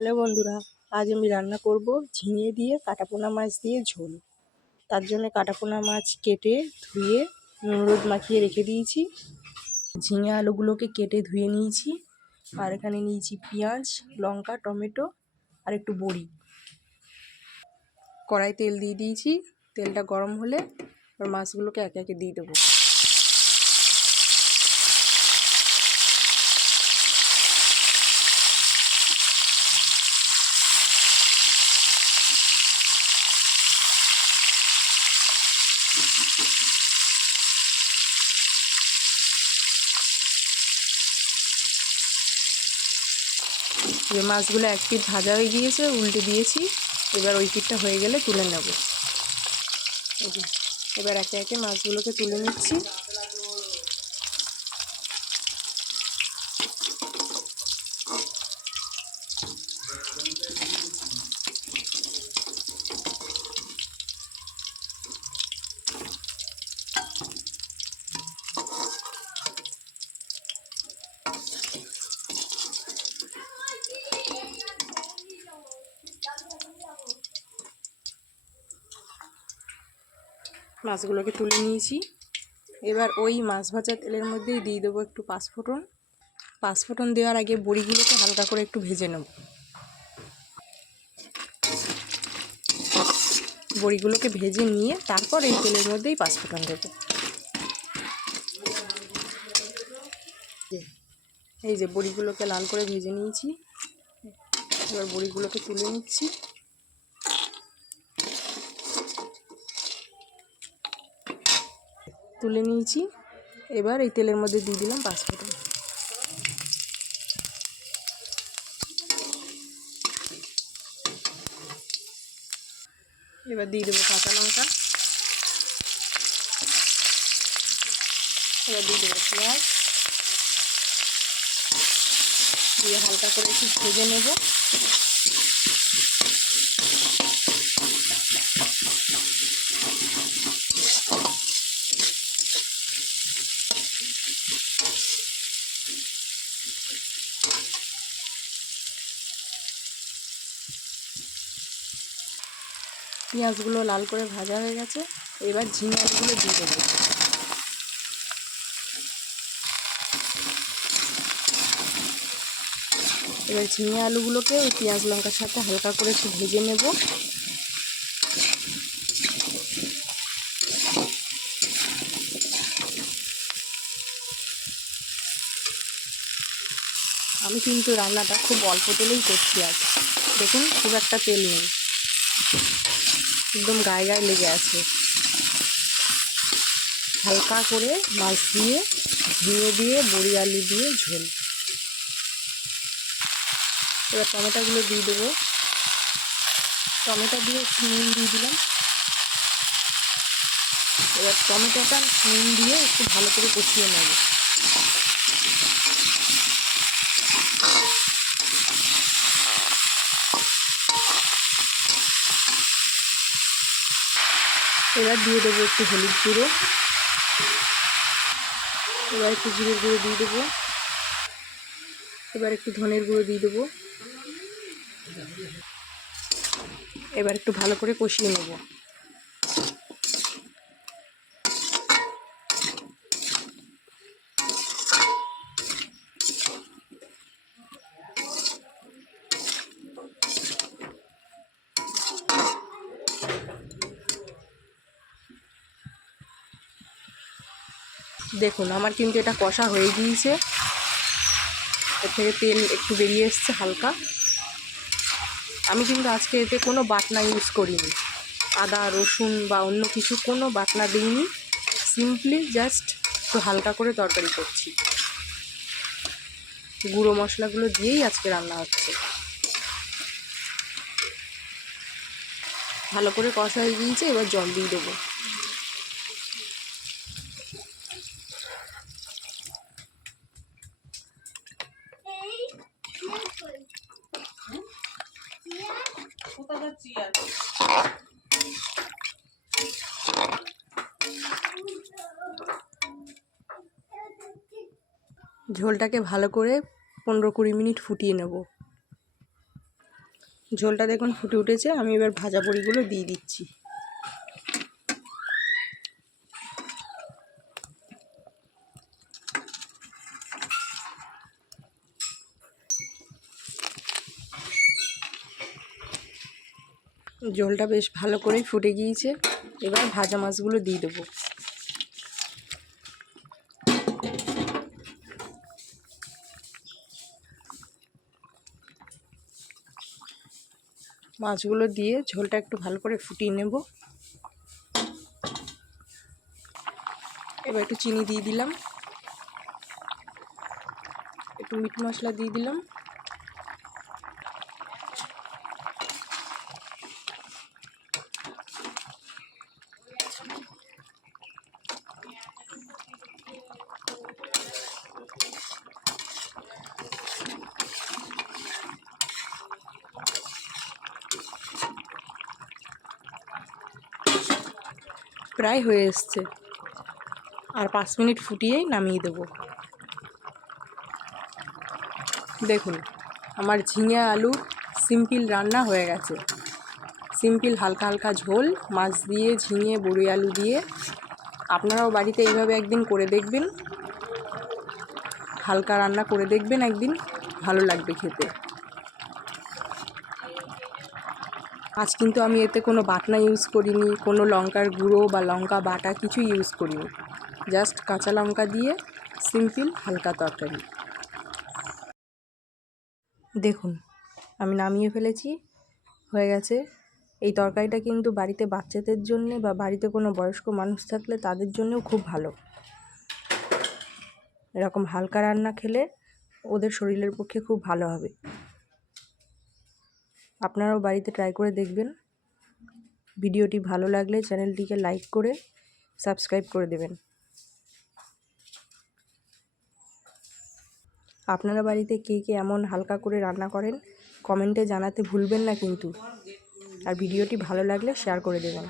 Hello বন্ধুরা, আজ আমি রান্না করব ঝিঙে দিয়ে কাটাপোনা মাছ দিয়ে ঝোল। তার জন্য কাটাপোনা মাছ কেটে ধুয়ে নুন হলুদ মাখিয়ে রেখে দিয়েছি। ঝিঙে আলুগুলোকে কেটে ধুয়ে নিয়েছি। আর এখানে নিয়েছি পেঁয়াজ, লঙ্কা, টমেটো আর একটু বড়ি। কড়াই তেল দিয়ে দিয়েছি। তেলটা গরম হলে আর মাছগুলোকে একে একে দিয়ে দেবো। যে মাছগুলো এক পিঠ ভাজা হয়ে গিয়েছে, উল্টে দিয়েছি। এবার ওই পিঠটা হয়ে গেলে তুলে নেব। এবার একে একে মাছগুলোকে তুলে নিচ্ছি। মাছগুলোকে তুলে নিয়েছি। এবার ওই মাছ ভাজা তেলের মধ্যেই দিয়ে দেবো একটু পাঁচফোড়ন। পাঁচফোড়ন দেওয়ার আগে বড়িগুলোকে হালকা করে একটু ভেজে নেব। বড়িগুলোকে ভেজে নিয়ে তারপর এই তেলের মধ্যেই পাঁচফোড়ন দেবো। এই যে বড়িগুলোকে লাল করে ভেজে নিয়েছি। এবার বড়িগুলোকে তুলে নিচ্ছি। তুলে নিয়েছি। এবার এই তেলের মধ্যে দিয়ে দিলাম পাঁচফোড়ন। এবার দিয়ে দেবো কাঁচা লঙ্কা। এবার দিয়ে দেবো পেঁয়াজ। দিয়ে হালকা করে একটু ভেজে নেব। পেঁয়াজগুলো লাল করে ভাজা হয়ে গেছে। এবার ঝিঙে আলুগুলো দিয়ে দেবো। এবার ঝিঙে আলুগুলোকে ওই পেঁয়াজ লঙ্কার সাথে হালকা করে একটু ভেজে নেব। আমি কিন্তু রান্নাটা খুব অল্প তেলেই করছি আজ। দেখুন, খুব একটা তেল নেই, একদম গায়ে গায়ে লেগে আছে। হালকা করে মাছ দিয়ে, ঝিঙে দিয়ে, বড়ি আলু দিয়ে ঝোল। এবার টমেটোগুলো দিয়ে দেবো। টমেটো দিয়ে একটু নুন দিয়ে দিলাম। এবার টমেটোটা নুন দিয়ে একটু ভালো করে কষিয়ে নেব। এবার দিয়ে দেবো একটু হলুদ গুঁড়ো। এবার একটু জিরের গুঁড়ো দিয়ে দেবো। এবার একটু ধনের গুঁড়ো দিয়ে দেবো। এবার একটু ভালো করে কষিয়ে নেব। দেখুন, আমার কিন্তু এটা কষা হয়ে গিয়েছে। এর থেকে তেল একটু বেরিয়ে এসছে হালকা। আমি কিন্তু আজকে এতে কোনো বাটনা ইউজ করিনি, আদা রসুন বা অন্য কিছু কোনো বাটনা দিইনি। সিম্পলি জাস্ট একটু হালকা করে তরকারি করছি। গুঁড়ো মশলাগুলো দিয়েই আজকে রান্না হচ্ছে। ভালো করে কষা হয়ে গিয়েছে। এবার জল দিয়ে দেবো। ঝোলটাকে ভালো করে 15-20 মিনিট ফুটিয়ে নেব। ঝোলটা দেখুন ফুটে উঠেছে। আমি এবার ভাজা বড়িগুলো দিয়ে দিচ্ছি। ঝোলটা বেশ ভালো করেই ফুটে গিয়েছে। এবার ভাজা মাছগুলো দিয়ে দেবো। মাছগুলো দিয়ে ঝোলটা একটু ভালো করে ফুটিয়ে নেব। এবার একটু চিনি দিয়ে দিলাম, একটু মিট মশলা দিয়ে দিলাম। প্রায় হয়ে এসছে, আর 5 মিনিট ফুটিয়েই নামিয়ে দেব। দেখুন আমার ঝিঙে আলু সিম্পল রান্না হয়ে গেছে। সিম্পল হালকা হালকা ঝোল, মাছ দিয়ে ঝিঙে বড়ি আলু দিয়ে। আপনারাও বাড়িতে এইভাবে একদিন করে দেখবেন, হালকা রান্না করে দেখবেন একদিন, ভালো লাগবে খেতে। আজ কিন্তু আমি এতে কোনো বাটনা ইউজ করিনি, কোনো লঙ্কার গুঁড়ো বা লঙ্কা বাটা কিছু ইউজ করিনি। জাস্ট কাঁচা লঙ্কা দিয়ে সিম্পল হালকা তরকারি। দেখুন আমি নামিয়ে ফেলেছি, হয়ে গেছে। এই তরকারিটা কিন্তু বাড়িতে বাচ্চাদের জন্যে বা বাড়িতে কোনো বয়স্ক মানুষ থাকলে তাদের জন্যও খুব ভালো। এরকম হালকা রান্না খেলে ওদের শরীরের পক্ষে খুব ভালো হবে। আপনারাও বাড়িতে ট্রাই করে দেখবেন। ভিডিওটি ভালো লাগলে চ্যানেলটিকে লাইক করে সাবস্ক্রাইব করে দেবেন। আপনারা বাড়িতে কে কে এমন হালকা করে রান্না করেন কমেন্টে জানাতে ভুলবেন না কিন্তু। আর ভিডিওটি ভালো লাগলে শেয়ার করে দেবেন।